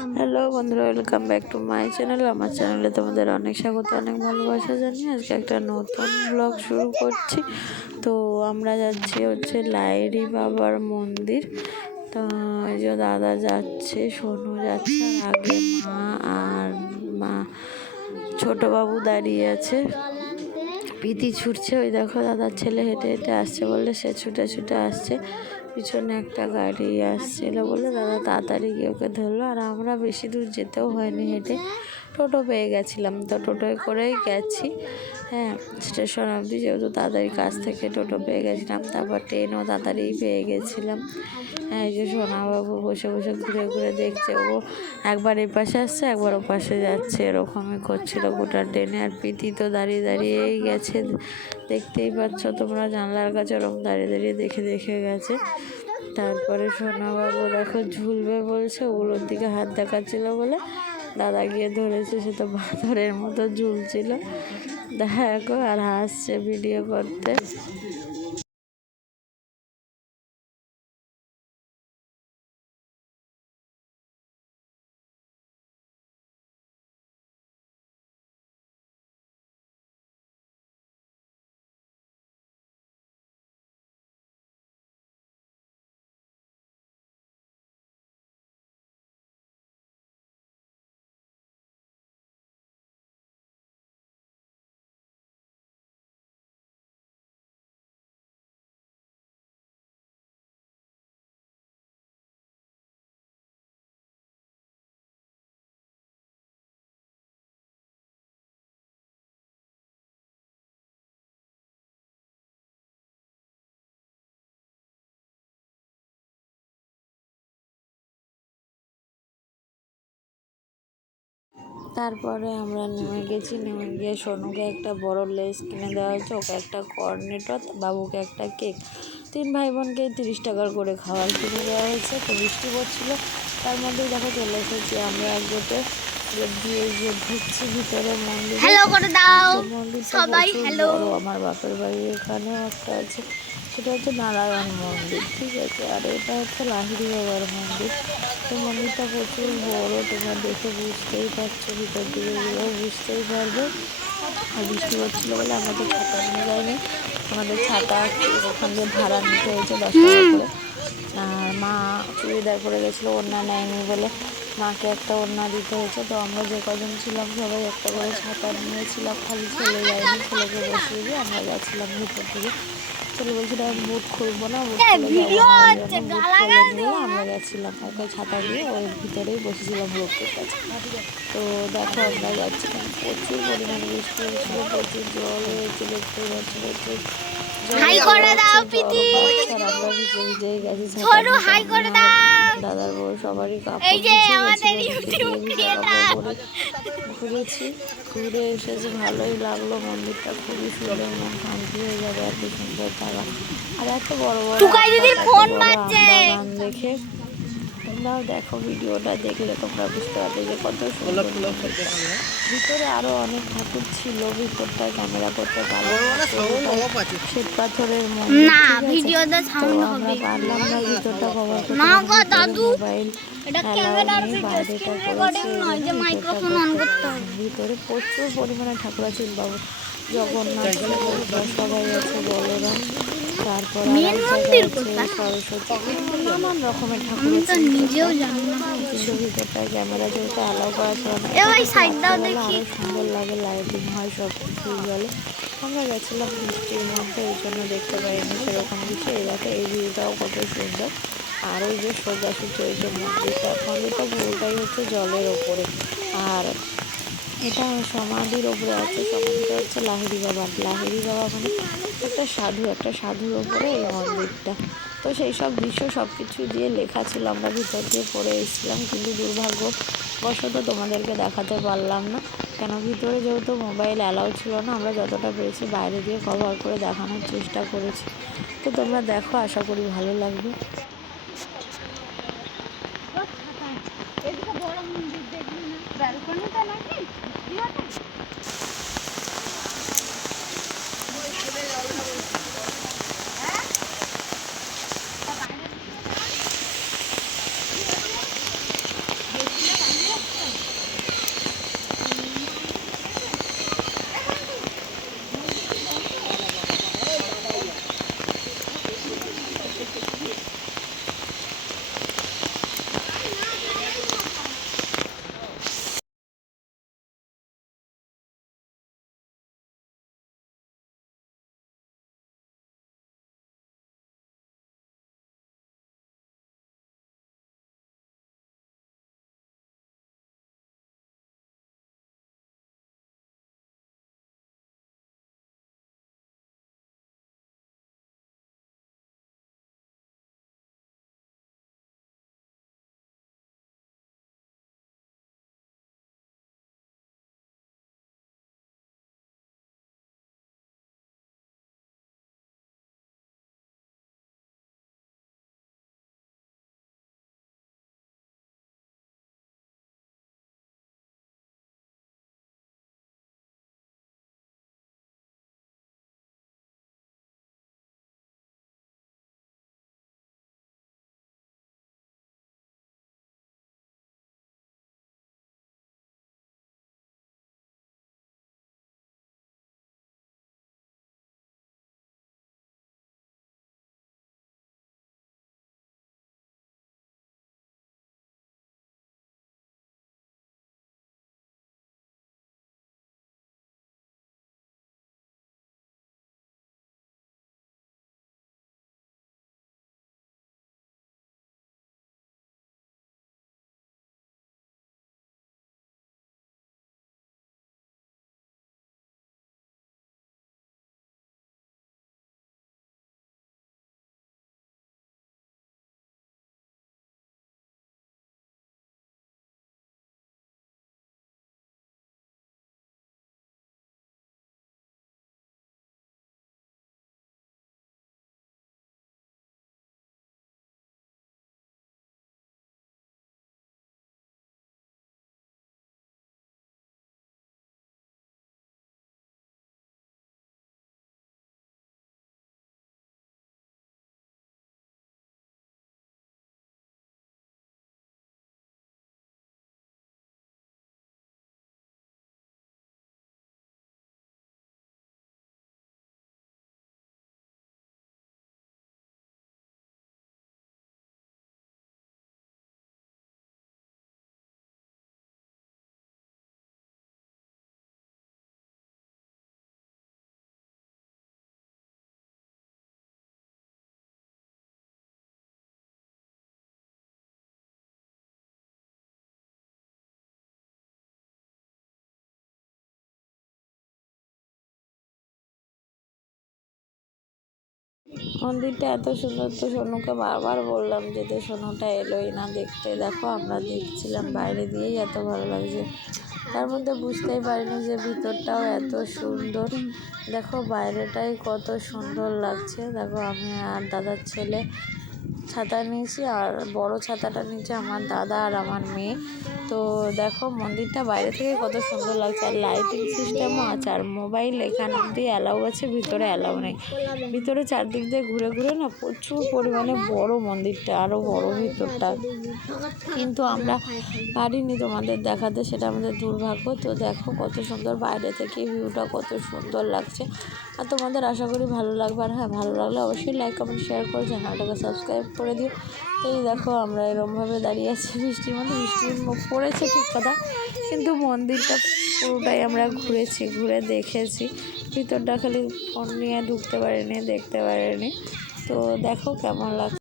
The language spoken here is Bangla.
হ্যালো বন্ধুরা, welcome back to my channel. আমার চ্যানেলে তোমাদের অনেক স্বাগত, অনেক ভালোবাসা জানিয়ে আজকে একটা নতুন ব্লগ শুরু করছি। তো আমরা যাচ্ছি হচ্ছে লাইরি বাবার মন্দির। তো এই যে দাদা যাচ্ছে, সোনু যাচ্ছে, আর আগে মা ছোট বাবু দাঁড়িয়ে আছে, পিতি ছুটছে। ওই দেখো দাদার ছেলে হেঁটে হেঁটে আসছে বলে সে ছুটে ছুটে আসছে। পিছনে একটা গাড়ি আসছিল বলে দাদা তাড়াতাড়ি গিয়ে ওকে ধরলো। আর আমরা বেশি দূর যেতেও হয়নি, হেঁটে টোটো পেয়ে গেছিলাম, তো টোটোয় করেই গেছি। হ্যাঁ, স্টেশন অবধি, যেহেতু তাড়াতাড়ি কাছ থেকে টোটো পেয়ে গেছিলাম। তারপর ট্রেনও তাড়াতাড়ি পেয়ে গেছিলাম। হ্যাঁ, এই যে সোনাবাবু বসে বসে ঘুরে ঘুরে দেখছে, ও একবার এই পাশে আসছে একবার ও পাশে যাচ্ছে, এরকমই করছিল গোটা ট্রেনে। আর প্রীতি তো দাঁড়িয়ে দাঁড়িয়েই গেছে, দেখতেই পাচ্ছ তোমরা, জানলার কাছে ওরকম দাঁড়িয়ে দাঁড়িয়ে দেখে দেখে গেছে। তারপরে সোনাবাবু দেখো ঝুলবে বলছে, ওগুলোর দিকে হাত দেখাচ্ছিল বলে দাদা গিয়ে ধরেছে, সে তো বাঁদরের মতো ঝুলছিল দেখো, আর হাসছে ভিডিও করতে। তারপরে আমরা নেমে গেছি, নেমে গিয়ে সোনুকে একটা বড় লেস কিনে দেওয়া হয়েছে, ওকে একটা কর্নেটো, বাবুকে একটা কেক। 3 ভাই বোনকে 30 টাকার করে খাবার কিনে দেওয়া হয়েছে। তো বৃষ্টি পড়ছিল, তার মধ্যেই দেখো চলে এসেছি আমরা এক গেটে, গেট দিয়ে যে ঢুকছি ভিতরে মন্দির। হ্যালো করে দাও সবাই, হ্যালো। আমার বাপের বাড়ি এখানেও একটা আছে, সেটা হচ্ছে নারায়ণ মন্দির, ঠিক আছে। আর এটা হচ্ছে লাহিড়ী বাবার মন্দির। তো মন্দিরটা প্রচুর বড়, তোমরা দেখে বুঝতেই পারছো, ভিতর দিকে গেলেও বুঝতেই পারবে। আর বৃষ্টি হচ্ছিলো বলে আমরা তো ছাতা নিয়ে যাইনি, আমাদের ছাতা ওখান দিয়ে ভাড়া নিতে হয়েছে 10 টাকা করে। আর মা চুড়িদার পরে গেছিলো, ওড়না নেয়নি বলে মাকে একটা ওড়না দিতে হয়েছে। তো আমরা যে কজন ছিলাম সবাই একটা করে ছাতা নিয়েছিলাম, খালি ছেলে যায়নি, ছেলেকে বসিয়ে দিয়ে আমরা গেছিলাম ভিতর থেকে। ছেলে বলছিল আমি বুট খুলবো না, বুট খুলে যাবো না, বুট খুলে নিয়ে আমরা গেছিলাম, ওকে ছাতা দিয়ে ওই ভিতরেই বসেছিলাম লোকটির কাছে। তো দেখো আমরা যাচ্ছিলাম, প্রচুর পরিমাণে বৃষ্টি হচ্ছিল, প্রচুর জল হয়েছে, দেখতে পাচ্ছি প্রচুর দাদার বউ সবারই ঘুরেছি, ঘুরে এসেছে, ভালোই লাগলো। মন্দিরটা খুবই সুন্দর, মন শান্তি হয়ে যাবে, এত সুন্দর জায়গা। আর এত বড় বড় বাগান দেখে তোমরাও দেখো, ভিডিওটা দেখলে তোমরা বুঝতে পারবে যে কত সুন্দর। ভিতরে আরো অনেক ঠাকুর ছিল, ভিতরটা ক্যামেরা করতে পারলাম, শ্বেত পাথরের মন্দির, আমরা পারলাম না ভিতরটা কভার করতে, মোবাইল ভিতরে প্রচুর পরিমাণে ঠাকুর আছে। বাবু জগন্নাথ সবাই আছে, বলরাম, তারপর সরস্বতী, নানান রকমের ঠাকুর আছে। কিছু ভিতরটায় ক্যামেরা যেহেতু অ্যালাউ করা ছিল না, আরো সুন্দর লাগে, লাইটিং হয় সব কিছুই বলে। আমরা গেছিলাম বৃষ্টির মধ্যে, এই জন্য দেখতে পাইনি সেরকম কিছু। এই দেখো এই ভিউটাও কত সুন্দর। আর ওই যে সোজাসুজি ওই যে মন্দিরটা পুরোটাই হচ্ছে জলের ওপরে। আর এটা সমাধির ওপরে আছে, সমাধিটা হচ্ছে লাহিড়ী বাবা। লাহিড়ী বাবা মানে একটা সাধুর ওপরে এই মন্দিরটা। তো সেই সব দৃশ্য সব কিছু দিয়ে লেখা ছিল, আমরা ভিতর দিয়ে পড়ে এসেছিলাম, কিন্তু দুর্ভাগ্যবশত তোমাদেরকে দেখাতে পারলাম না, কেন ভিতরে যেহেতু মোবাইল অ্যালাউ ছিল না। আমরা যতটা পেরেছি বাইরে দিয়ে কভার করে দেখানোর চেষ্টা করেছি। তো তোমরা দেখো, আশা করি ভালো লাগবে। মন্দিরটা এত সুন্দর, তো সোনুকে বারবার বললাম যে সোনুটা এলোই না দেখতে। দেখো আমরা দেখছিলাম বাইরে দিয়েই এত ভালো লাগছে, তার মধ্যে বুঝতেই পারিনি যে ভিতরটাও এত সুন্দর। দেখো বাইরেটাই কত সুন্দর লাগছে। দেখো আমি আর দাদার ছেলে ছাতা নিয়েছি, আর বড় ছাতাটা নিয়েছে আমার দাদা আর আমার মেয়ে। তো দেখো মন্দিরটা বাইরে থেকে কত সুন্দর লাগছে, আর লাইটিং সিস্টেমও আছে, আর মোবাইল এখান অব্দি অ্যালাউ আছে, ভিতরে অ্যালাউ নেই। ভিতরে চারদিক দিয়ে ঘুরে ঘুরে না প্রচুর পরিমাণে বড় মন্দিরটা, আরও বড় ভিতরটা, কিন্তু আমরা পারিনি তোমাদের দেখাতে, সেটা আমাদের দুর্ভাগ্য। তো দেখো কত সুন্দর বাইরে থেকে ভিউটা কত সুন্দর লাগছে, আর তোমাদের আশা করি ভালো লাগবে। আর হ্যাঁ, ভালো লাগলে অবশ্যই লাইক কমেন্ট শেয়ার করে চ্যানেলটাকে সাবস্ক্রাইব করে দিও। তো এই দেখো আমরা এরকমভাবে দাঁড়িয়ে আছি বৃষ্টির মধ্যে, বৃষ্টির মুখ পড়েছে ঠিক কথা, কিন্তু মন্দিরটা পুরোটাই আমরা ঘুরেছি, ঘুরে দেখেছি। ভিতরটা খালি ফোন নিয়ে ঢুকতে পারিনি, দেখতে পারিনি। তো দেখো কেমন লাগছে।